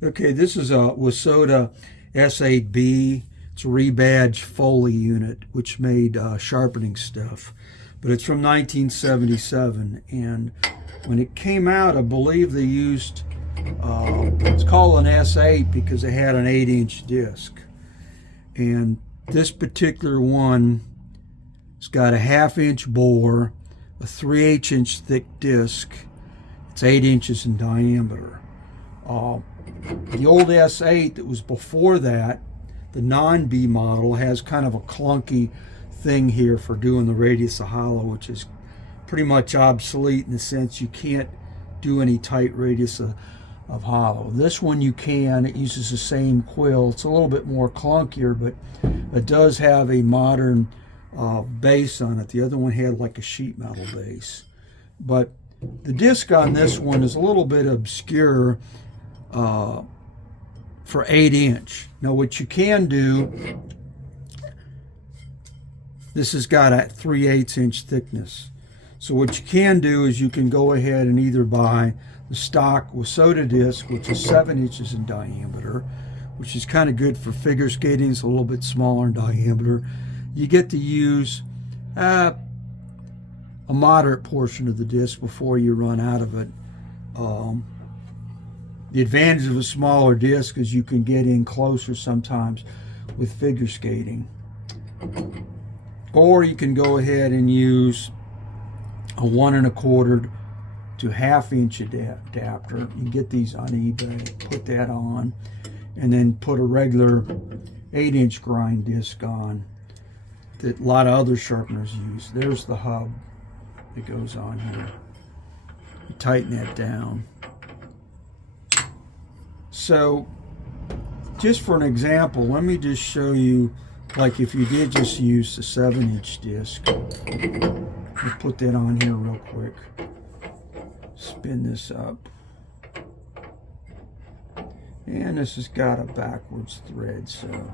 Okay, this is a Wissota S8B. It's a rebadged Foley unit, which made sharpening stuff. But it's from 1977. And when it came out, I believe they used, it's called an S8 because it had an 8-inch disc. And this particular one, it's got a 1/2-inch bore, a 3/8 inch thick disc. It's 8 inches in diameter. The old S8 that was before that, the non-B model, has kind of a clunky thing here for doing the radius of hollow, which is pretty much obsolete in the sense you can't do any tight radius of hollow. This one you can. It uses the same quill. It's a little bit more clunkier, but it does have a modern base on it. The other one had like a sheet metal base. But the disc on this one is a little bit obscure for 8-inch. Now what you can do, this has got a 3/8 inch thickness. So what you can do is you can go ahead and either buy the stock Wissota disc, which is 7 inches in diameter, which is kind of good for figure skating. It's a little bit smaller in diameter. You get to use a moderate portion of the disc before you run out of it. The advantage of a smaller disc is you can get in closer sometimes with figure skating. Or you can go ahead and use a 1 1/4 to 1/2 inch adapter. You can get these on eBay. Put that on, and then put a regular 8-inch grind disc on that a lot of other sharpeners use. There's the hub that goes on here. You tighten that down. So, just for an example, let me just show you, like if you did just use the 7-inch disc. We'll put that on here real quick. Spin this up. And this has got a backwards thread, so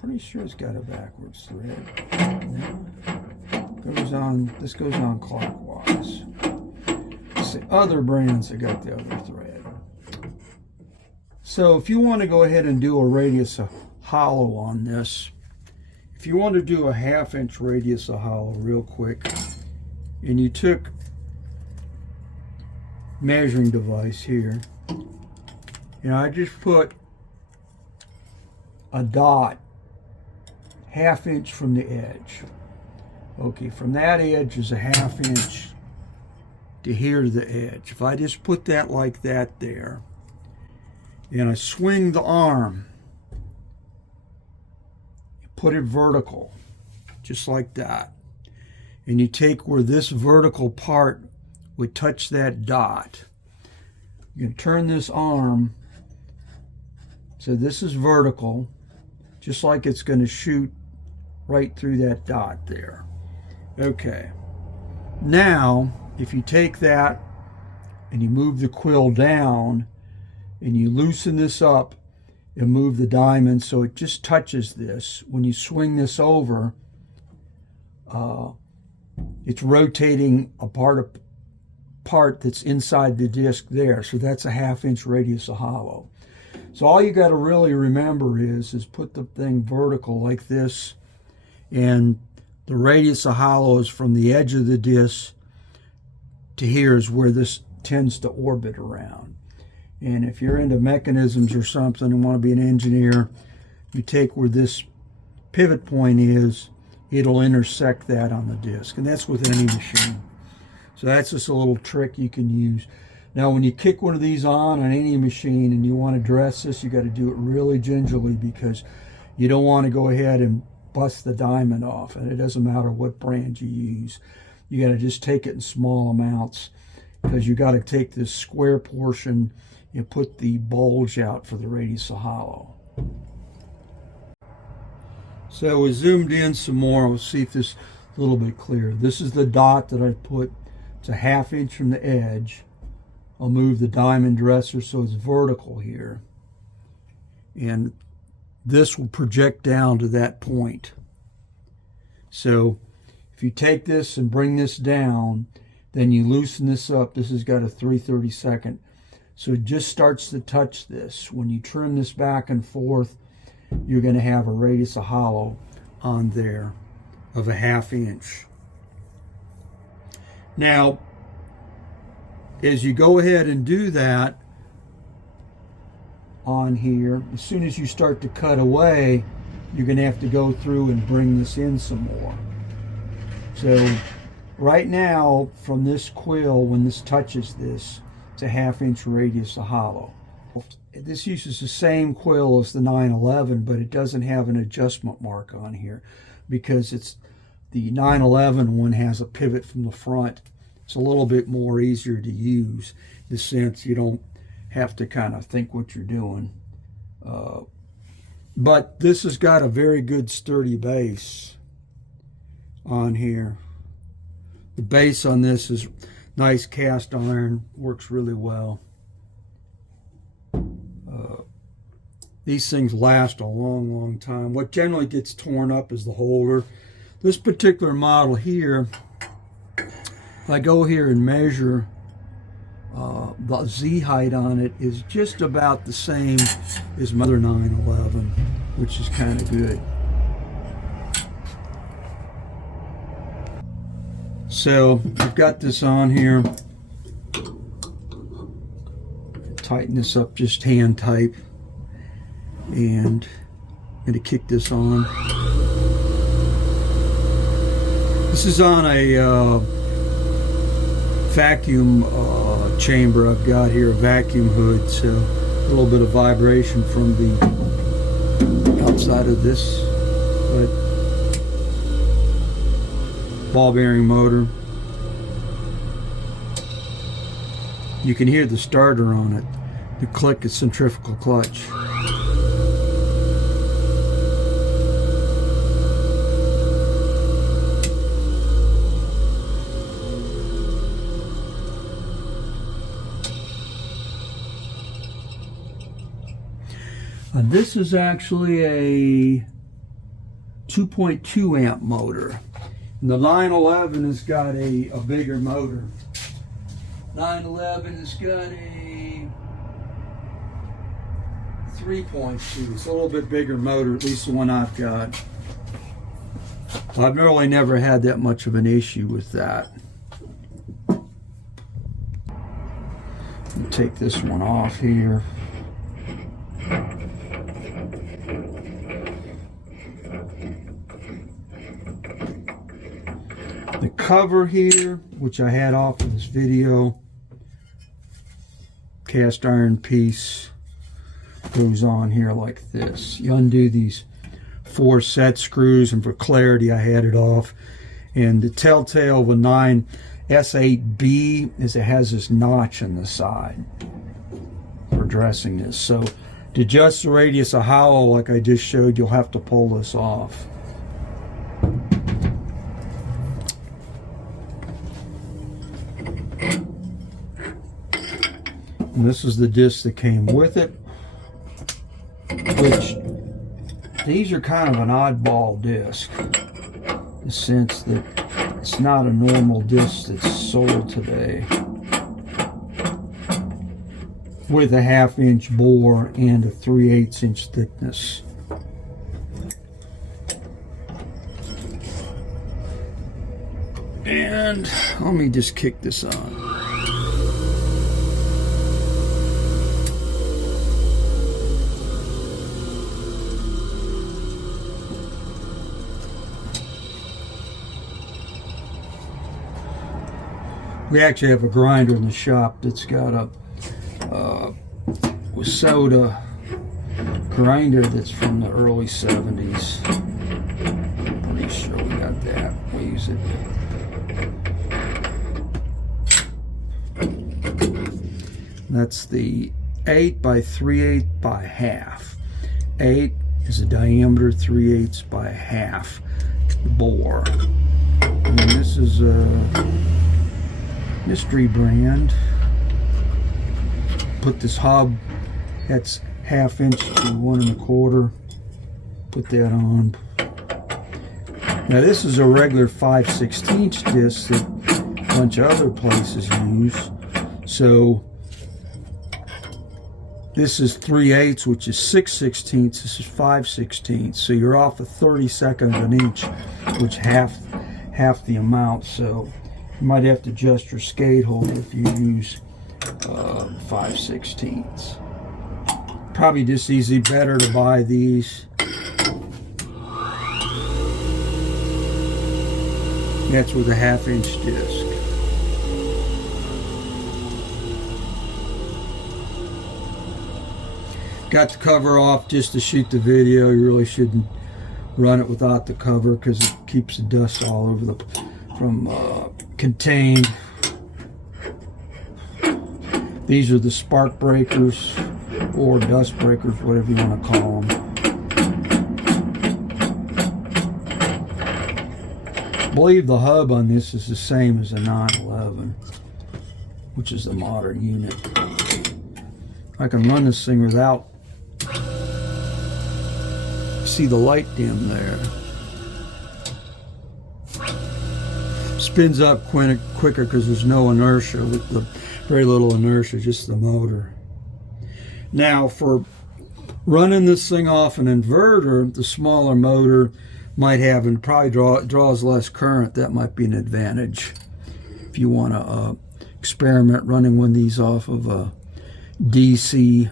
pretty sure it's got a backwards thread. This goes on clockwise. It's the other brands that got the other thread. So if you want to go ahead and do a radius of hollow on this, if you want to do a 1/2 inch radius of hollow real quick, and you took measuring device here, I just put a dot 1/2 inch from the edge. Okay, from that edge is a 1/2 inch to here to the edge. If I just put that like that there, and I swing the arm, put it vertical, just like that, and you take where this vertical part would touch that dot, you can turn this arm so this is vertical, just like it's going to shoot right through that dot there. Okay, now if you take that and you move the quill down and you loosen this up and move the diamond so it just touches this, when you swing this over, it's rotating a part that's inside the disc there. So that's a 1/2 inch radius of hollow. So all you got to really remember is put the thing vertical like this, and the radius of hollow is from the edge of the disc to here is where this tends to orbit around. And if you're into mechanisms or something and want to be an engineer, you take where this pivot point is, it'll intersect that on the disc, and that's with any machine. So that's just a little trick you can use. Now when you kick one of these on any machine and you want to dress this, you got to do it really gingerly, because you don't want to go ahead and bust the diamond off, and it doesn't matter what brand you use. You got to just take it in small amounts, because you got to take this square portion and put the bulge out for the radius of hollow. So we zoomed in some more. We'll see if this is a little bit clearer. This is the dot that I put. It's a 1/2 inch from the edge. I'll move the diamond dresser so it's vertical here, and this will project down to that point. So if you take this and bring this down, then you loosen this up. This has got a 3/32 So it just starts to touch this. When you turn this back and forth, you're going to have a radius of hollow on there of 1/2 inch. Now, as you go ahead and do that on here, as soon as you start to cut away, you're going to have to go through and bring this in some more. So right now, from this quill, when this touches this, it's a 1/2 inch radius of hollow. This uses the same quill as the 911, but it doesn't have an adjustment mark on here because it's the 911 one has a pivot from the front. It's a little bit more easier to use in the sense you don't have to kind of think what you're doing. But this has got a very good sturdy base on here. The base on this is nice cast iron, works really well. These things last a long, long time. What generally gets torn up is the holder. This particular model here, if I go here and measure, the Z height on it is just about the same as Mother 911, which is kind of good. So I've got this on here. Tighten this up just hand tight. And I'm going to kick this on. This is on a vacuum chamber I've got here, a vacuum hood, so a little bit of vibration from the outside of this, but ball bearing motor. You can hear the starter on it. The click is centrifugal clutch. This is actually a 2.2 amp motor. And the 911 has got a bigger motor. 911 has got a 3.2. It's a little bit bigger motor, at least the one I've got. I've really never had that much of an issue with that. Take this one off here. The cover here, which I had off of this video, cast iron piece, goes on here like this. You undo these 4 set screws, and for clarity I had it off. And the telltale of a S8B is it has this notch in the side for dressing this. So to adjust the radius of hollow like I just showed, you'll have to pull this off. And this is the disc that came with it, which these are kind of an oddball disc in the sense that it's not a normal disc that's sold today, with a 1/2 inch bore and a 3/8 inch thickness. And let me just kick this on. We actually have a grinder in the shop that's got a Wissota grinder that's from the early 70s. Pretty sure we got that. We use it. That's the 8 by 3/8 by half. 8 is the diameter, 3/8 by half bore. And this is a mystery brand. Put this hub that's 1/2 inch to 1 1/4. Put that on. Now this is a regular 5/16 disc that a bunch of other places use. So This is 3/8, which is 6/16. This is 5/16. So you're off a 32nd of an inch, which half the amount. So you might have to adjust your skate holder if you use 5/16. Probably just easy better to buy these. That's with a 1/2 inch disc. Got the cover off just to shoot the video. You really shouldn't run it without the cover because it keeps the dust all over from contained. These are the spark breakers or dust breakers, whatever you want to call them. I believe the hub on this is the same as a 911, which is the modern unit. I can run this thing without. See the light dim there. Spins up quicker because there's no inertia, with the very little inertia, just the motor. Now for running this thing off an inverter, the smaller motor might have, and probably draws less current. That might be an advantage if you want to experiment running one of these off of a DC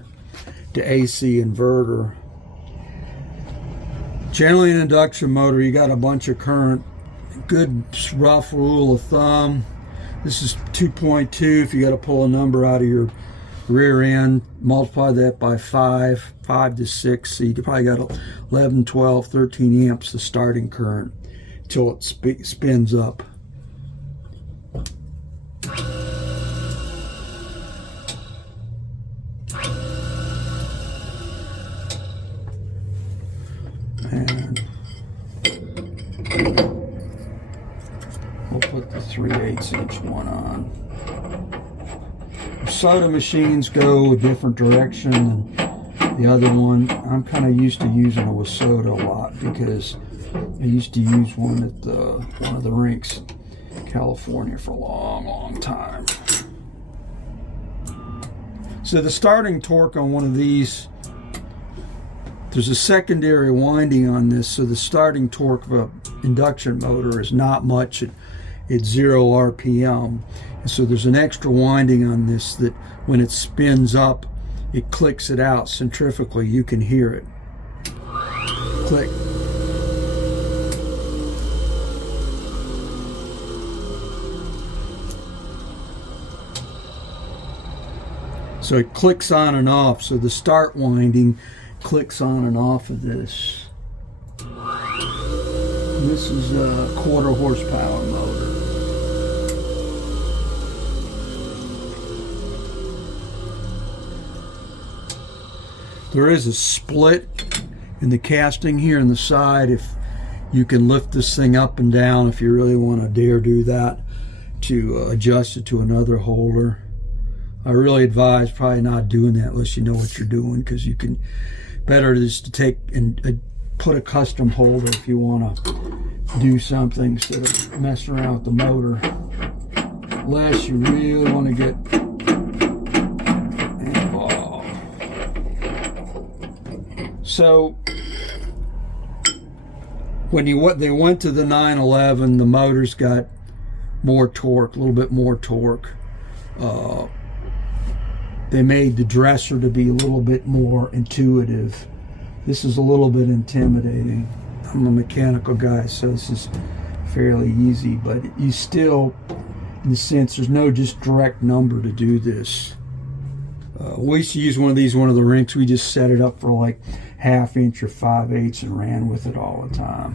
to AC inverter. Generally an induction motor, you got a bunch of current. Good rough rule of thumb, this is 2.2. If you got to pull a number out of your rear end, multiply that by 5 to 6, so you probably got 11, 12, 13 amps of starting current until it spins up. And we'll put the 3/8 inch one on. Wissota machines go a different direction than the other one. I'm kind of used to using a Wissota a lot because I used to use one at one of the rinks in California for a long time. So the starting torque on one of these, there's a secondary winding on this, so the starting torque of an induction motor is not much at 0 RPM. And so there's an extra winding on this that when it spins up, it clicks it out centrifugally. You can hear it. Click. So it clicks on and off, so the start winding clicks on and off of this. This is a 1/4 horsepower motor. There is a split in the casting here in the side. If you can lift this thing up and down, if you really want to dare do that, to adjust it to another holder. I really advise probably not doing that unless you know what you're doing, because you can better just to take and put a custom holder if you want to do something instead of messing around with the motor, unless you really want to get involved. So when they went to the 911, the motor's got more torque, a little bit more torque. They made the dresser to be a little bit more intuitive. This is a little bit intimidating. I'm a mechanical guy, so this is fairly easy, but you still, in the sense, there's no just direct number to do this. We used to use one of these, one of the rinks. We just set it up for like 1/2 inch or 5/8 and ran with it all the time.